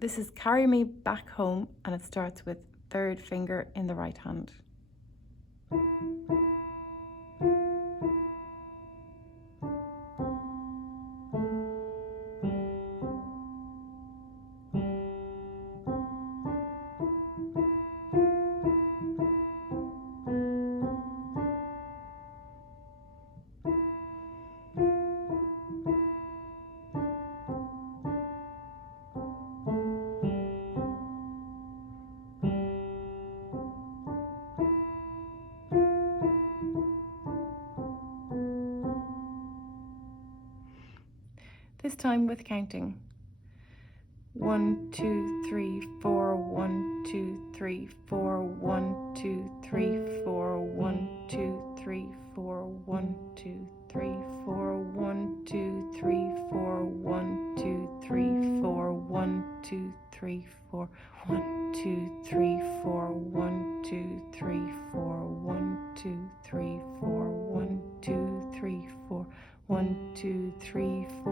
This is Carry Me Back Home, and it starts with third finger in the right hand. This time with counting. 1, 2, 3, 4, 1, 2, 3, 4, 1, 2, 3, 4, 1, 2, 3, 4, 1, 2, 3, 4, 1, 2, 3, 4, 1, 2, 3, 4, 1, 2, 3, 4, 1, 2, 3, 4, 1, 2, 3, 4, 1, 2, 3, 4, 1, 2, 3, 4, 1, 2, 3, 4.